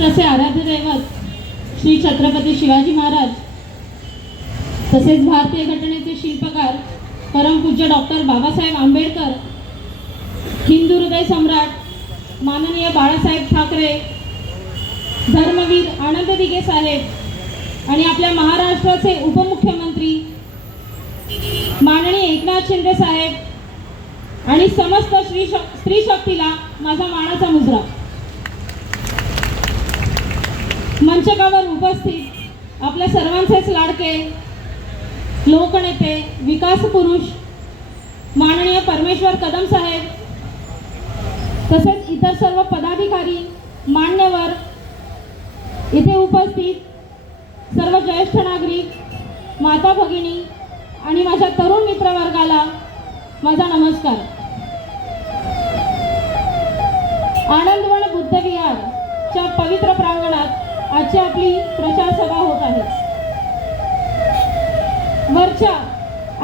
तसे आराध्य दैवत श्री छत्रपती शिवाजी महाराज तसेच भारतीय घटनेचे शिल्पकार परमपूज्य डॉक्टर बाबासाहेब आंबेडकर, हिंदू हृदय सम्राट माननीय बाळासाहेब ठाकरे, धर्मवीर आनंद दिघे साहेब आणि आपल्या महाराष्ट्राचे उपमुख्यमंत्री माननीय एकनाथ शिंदे साहेब आणि समस्त स्त्री शक्तीला माझा मानाचा मुजरा. मंचकावर उपस्थित आपल्या सर्वांचेच लाडके लोकनेते, विकास पुरुष माननीय परमेश्वर कदम साहेब, तसेच इतर सर्व पदाधिकारी, मान्यवर, इथे उपस्थित सर्व ज्येष्ठ नागरिक, माता भगिनी आणि माझ्या तरुण मित्रवर्गाला माझा नमस्कार. आनंदवन बुद्ध विहारच्या पवित्र प्रांगणात आजची आपली प्रचार सभा होत आहे. वरच्या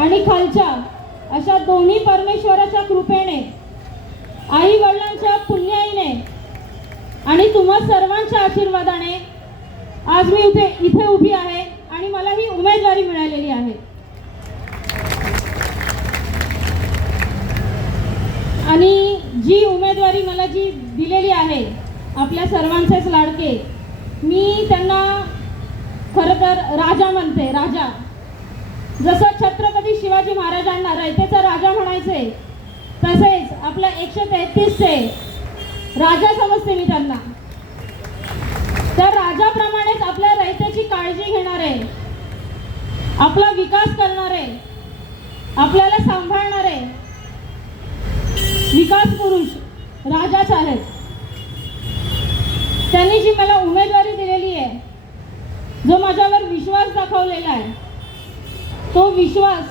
आणि खालच्या अशा दोन्ही परमेश्वराच्या कृपेने, आई वडिलांच्या पुण्याईने आणि तुम्हा सर्वांच्या आशीर्वादाने आज मी इथे उभी आहे आणि मला ही उमेदवारी मिळालेली आहे. आणि जी उमेदवारी मला जी दिलेली आहे आपल्या सर्वांचेच लाडके, मी त्यांना खरं तर राजा म्हणते. राजा जसं छत्रपती शिवाजी महाराजांना रयतेचा राजा म्हणायचे, तसेच आपल्या 133चे राजा समजते मी त्यांना. त्या राजाप्रमाणेच आपल्या रयतेची काळजी घेणारे, आपला विकास करणारे, आपल्याला सांभाळणारे विकास पुरुष राजाच आहेत. त्यांनी जी मला उमेदवारी दिलेली आहे, जो माझ्यावर विश्वास दाखवलेला आहे, तो विश्वास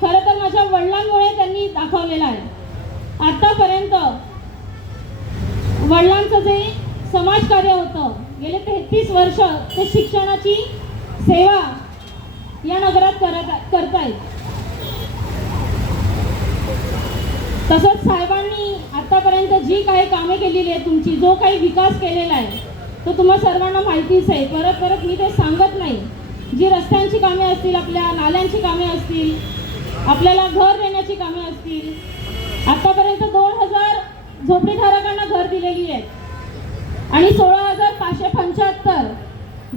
खरं तर माझ्या वडिलांमुळे त्यांनी दाखवलेला आहे. आतापर्यंत वडिलांचं जे समाजकार्य होतं, गेले 33 वर्ष ते शिक्षणाची सेवा या नगरात करतायत. तसंच साहेबांनी आतापर्यंत जी काही कामे केलेली आहे, तुमची जो काही विकास केलेला आहे तो तुम्हा सर्वांना माहितीच आहे. परत परत मी ते सांगत नाही. जी रस्त्यांची कामे असतील, आपल्या नाल्यांची कामे असतील, आपल्याला घर देण्याची कामे असतील, आतापर्यंत 2000 झोपडीधारकांना घर दिलेली आहेत आणि 16,575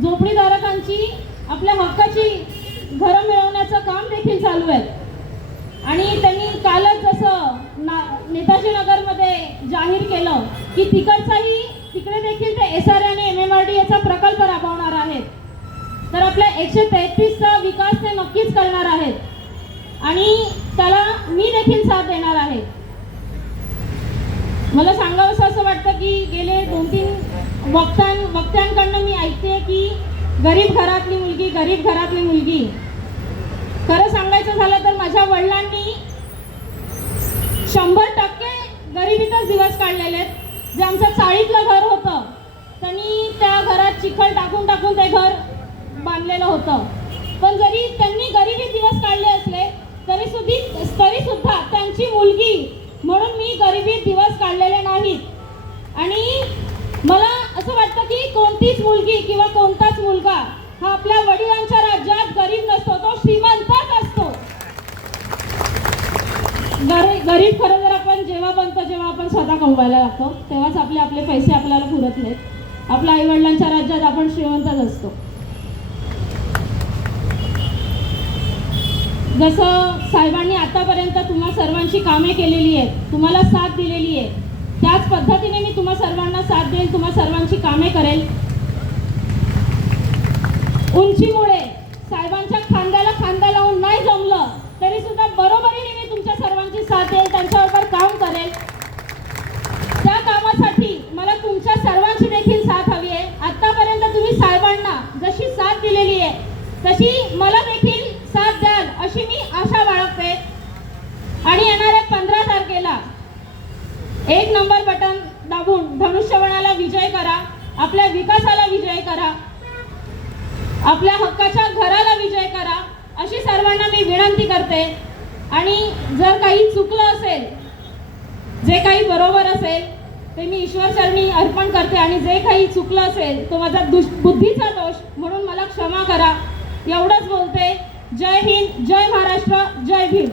झोपडीधारकांची आपल्या हक्काची घरं मिळवण्याचं काम देखील चालू आहे. आणि त्यांनी कालच जसं नेताजी नगरमध्ये जाहीर केलं की तिकडे देखील ते SR आणि MMRD याचा प्रकल्प राबवणार आहेत. तर आपल्या 133चा विकास ते नक्कीच करणार आहेत आणि त्याला मी देखील साथ देणार आहे. मला सांगावंसं असं वाटतं की गेले 2-3 वक्त्यांकडनं मी ऐकते की गरीब घरातली मुलगी. खरं सांगायचं झालं तर माझ्या वडिलांनी 100% गरिबीतच दिवस काढलेले आहेत. जे आमचं चाळीतलं घर होतं, त्यांनी त्या घरात चिखल टाकून ते घर बांधलेलं होतं. पण जरी त्यांनी गरिबीत दिवस काढले असले तरी सुद्धा त्यांची मुलगी म्हणून मी गरिबीत दिवस काढलेले नाहीत. आणि मला असं वाटतं की कोणतीच मुलगी किंवा कोणताच मुलगा हा आपल्या वडिलांच्या राज्यात गरीब नसतो, तो श्रीमंतच असतो. गरीब खरं तर आपण जेव्हा आपण स्वतः कमवायला लागतो, तेव्हाच आपले पैसे आपल्याला पुरत नाहीत. आपल्या आई वडिलांच्या राज्यात आपण श्रीमंतच असतो. जसं साहेबांनी आतापर्यंत तुम्हा सर्वांची कामे केलेली आहेत, तुम्हाला साथ दिलेली आहे, त्याच पद्धतीने मी तुम्हा सर्वांना साथ देईल, तुम्हा सर्वांची कामे करेल. उंचीमुळे साहेबांच्या खांद्याला खांदा लावून नाही जमलं तरी सुद्धा बरोबरीने मी तुमच्या सर्वांची साथ देईल, त्यांच्याबरोबर काम करेल. त्या कामासाठी मला तुमच्या सर्वांची देखील साथ हवी आहे. आतापर्यंत तुम्ही साहेबांना जशी साथ दिलेली आहे तशी मला देखील साथ द्याल अशी मी आशा बाळगते. आणि येणाऱ्या 15 तारखेला 1 नंबर बटन दाबून धनुष्यबाणाला विजय करा, आपल्या विकासाला विजय करा, आपल्या हक्काच्या घराला विजय करा अशी सर्वांना मी विनंती करते. आणि जर काही चुकलं असेल, जे काही बरोबर असेल ते मी ईश्वरचरणी अर्पण करते आणि जे काही चुकलं असेल तो माझा बुद्धीचा दोष म्हणून मला क्षमा करा. एवढंच बोलते. जय हिंद, जय महाराष्ट्र, जय भीम.